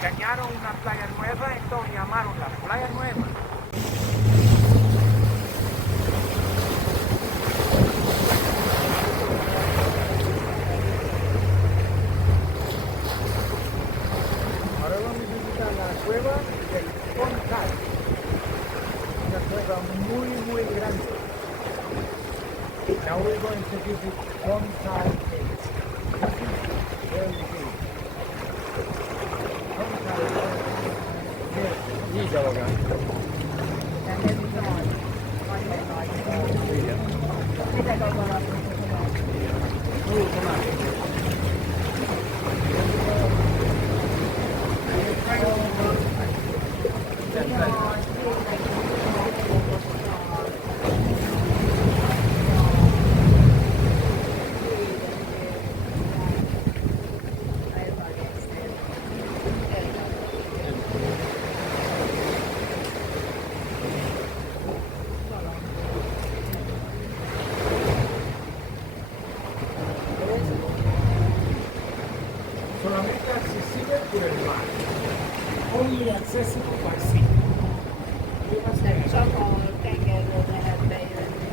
que hallaron una playa nueva, entonces llamaron la playa nueva. Ahora vamos a visitar la cueva del Concal, una cueva muy grande. Now we're going to visit Concal Cave. Very big. Concal Cave. Lì gioca. Solamente accesible por el mar. Only accessible by sea. Csak a tengerről lehet bejönni.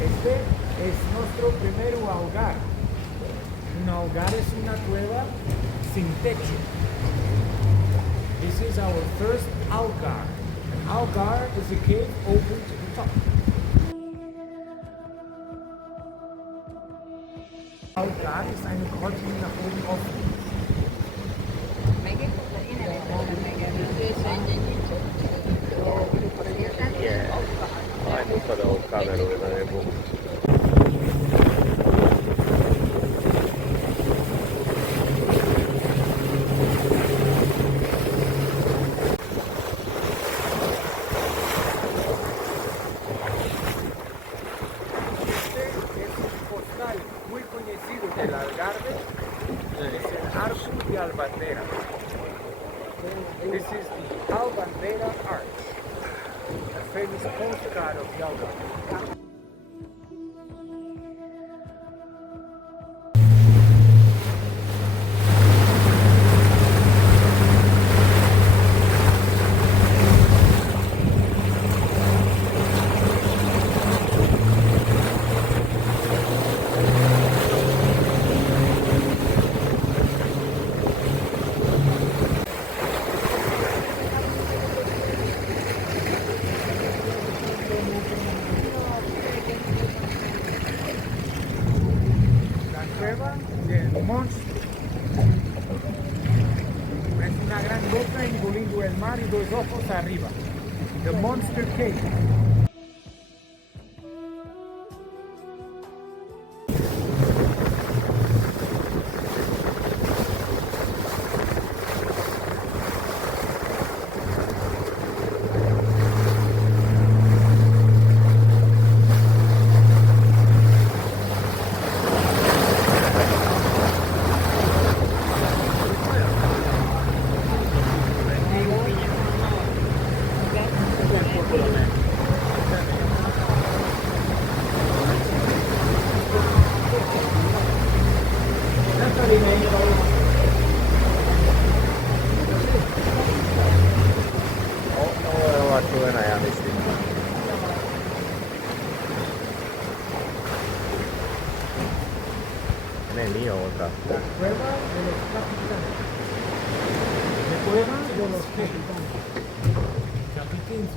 Este es nuestro primer hogar. Un hogar es una cueva sin techo. This is our first algar. An algar is a cave open to the top. Algar ist eine Grotte, die nach oben offen ist. Ai, non so devo camera vedere boh. Este es un postal muy conocido del Algarve, es el Arco de Albandera. This is the Albandera Arch, a famous postcard of the Algarve. Cueva del monstruo. Es una gran gota engoliendo el mar y dos ojos arriba. The Monster Cave. Faccio Venaya questi. Non è mio otra. La cueva de los capitanes. La cueva de los capitanes. Capitanes.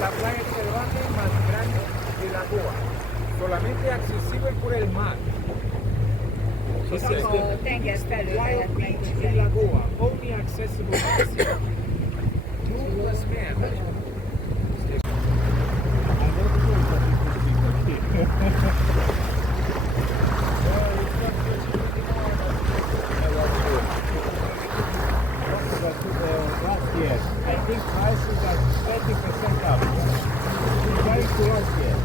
La playa salvaje más grande de la Goa, solamente accesible por el mar. This is the wild beach in Lagoa, only accessible by sea. Toothless man. Yes, I think prices are 30% up. It's very close here.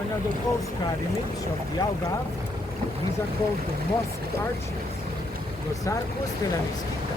have another postcard image of the Algarve. These are called the mosque arches. Los arcos de la mezquita.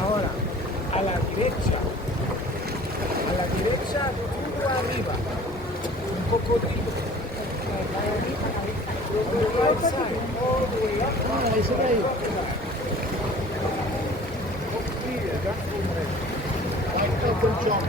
Ahora, a la derecha, todo arriba, un cocodrilo. On the right side, all the way up. Cocodrilo, that's good job.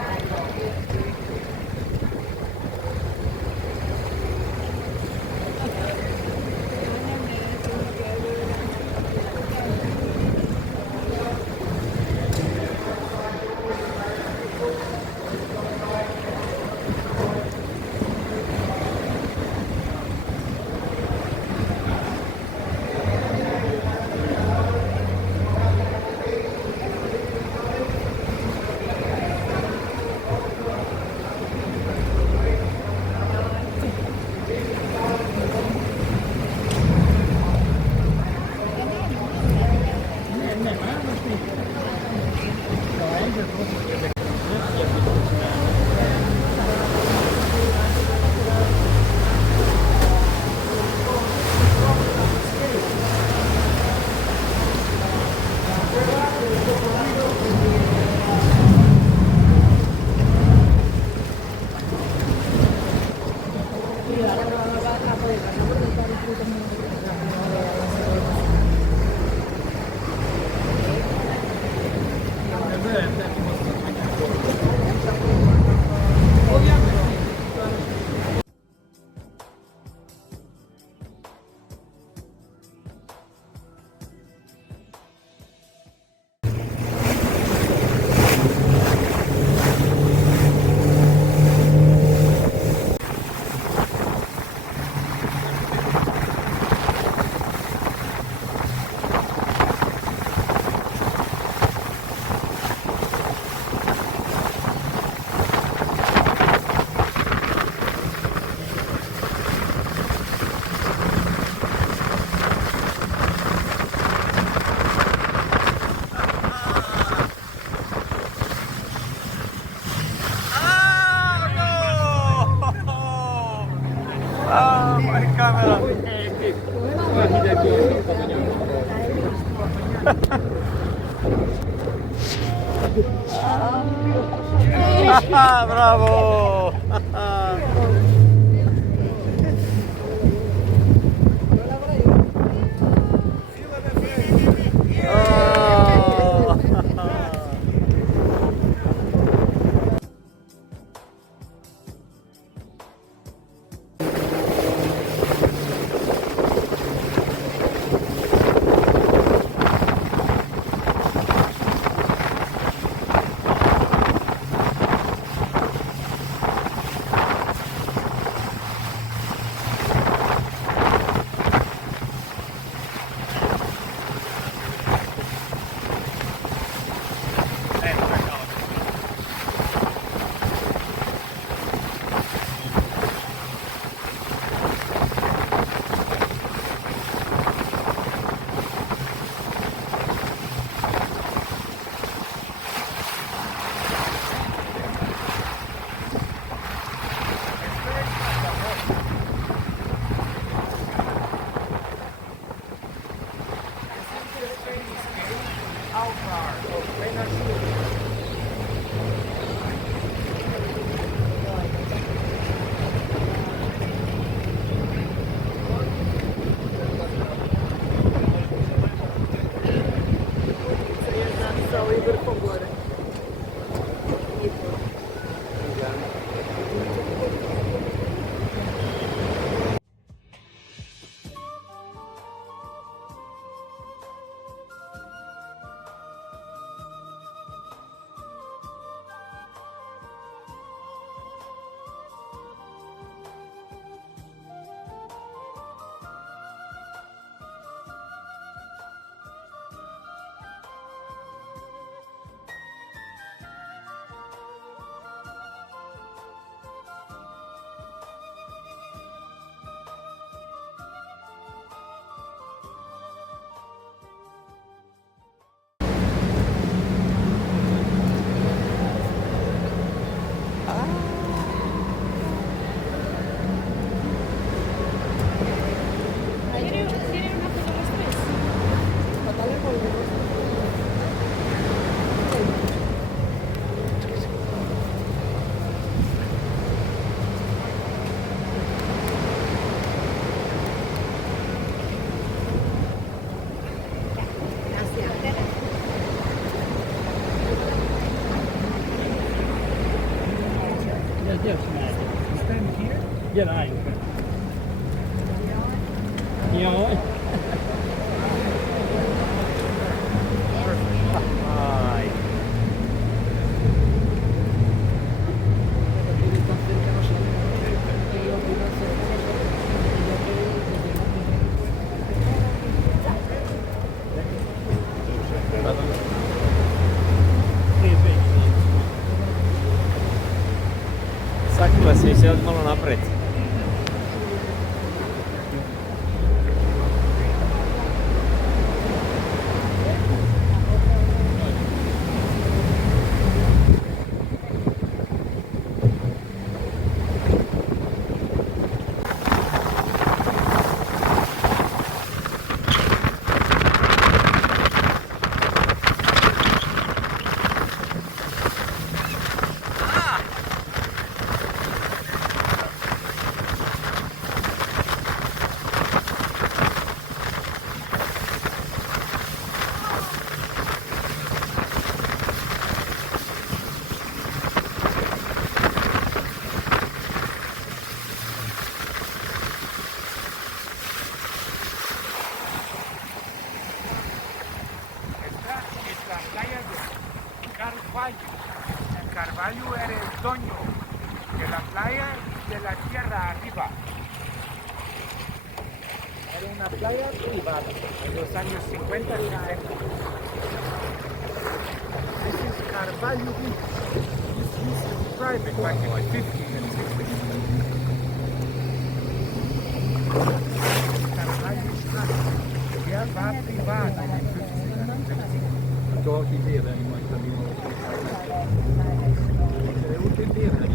Bravo! ¿Quieren una foto los tres? Stand here. Ja, nej. Ja. Ay. Sakle si se malo napred. Las playas de Carvalho. El Carvalho era el dueño de la playa y de la tierra arriba. Era una playa privada en los años 50 y 60. This is Carvalho Beach. This used to be private back in the 50s and 60s. Carvalho Beach. Ya va privada en el 50s and 60s. Då gick det i marknaden. Det är gjort en del här.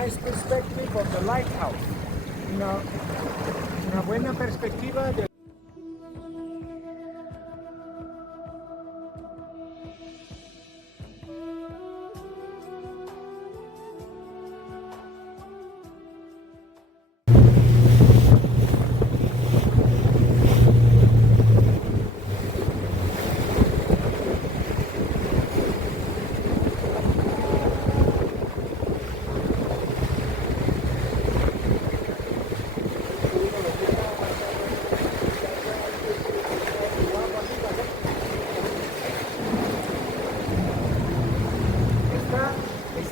nice perspective of the lighthouse. Una buena perspectiva de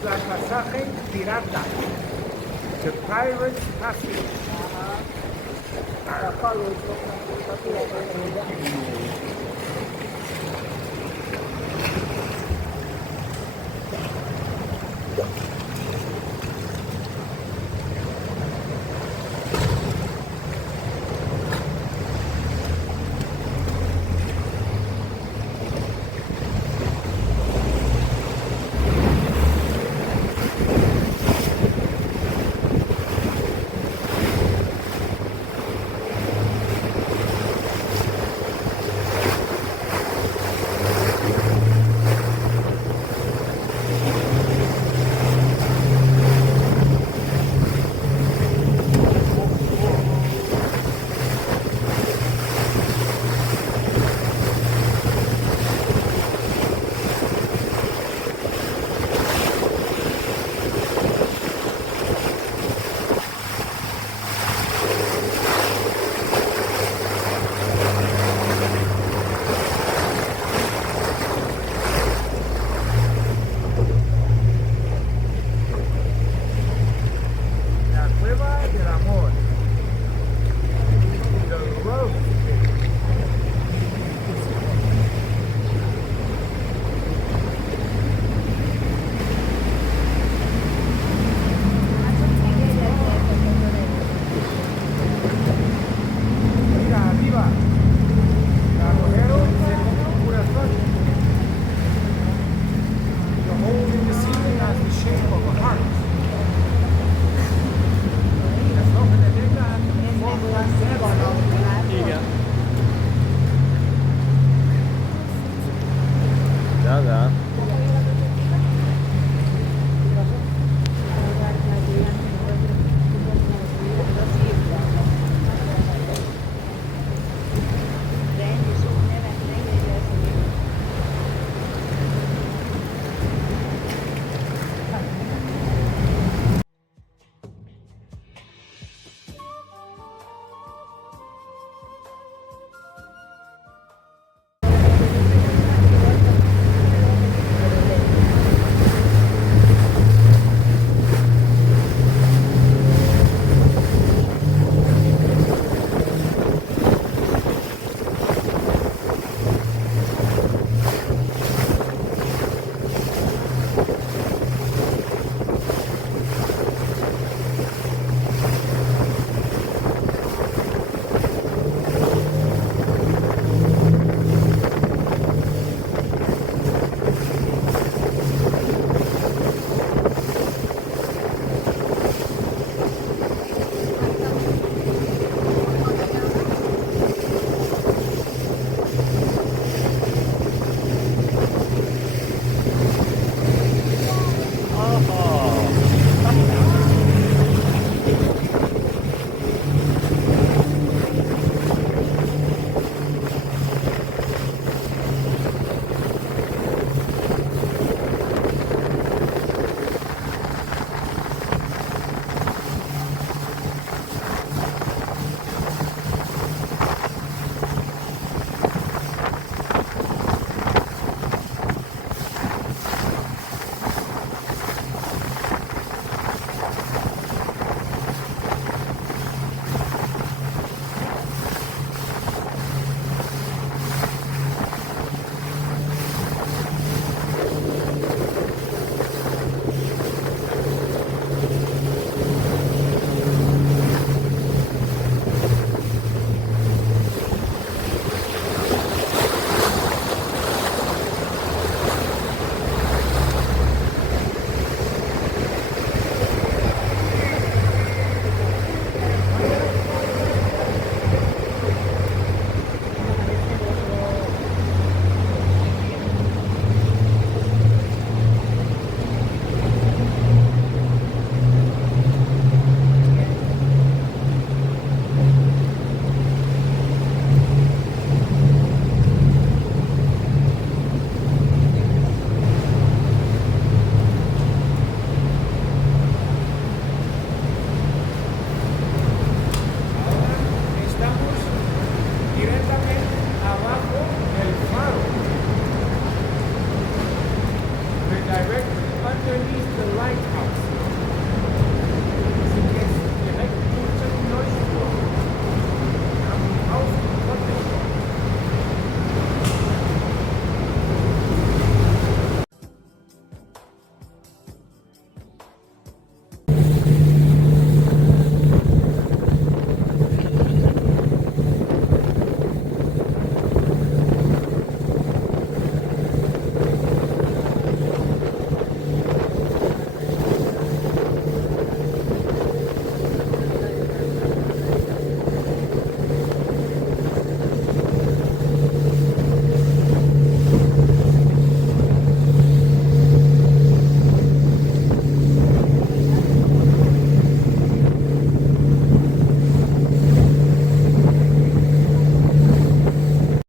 la pasaje pirata, The Pirate's Passage.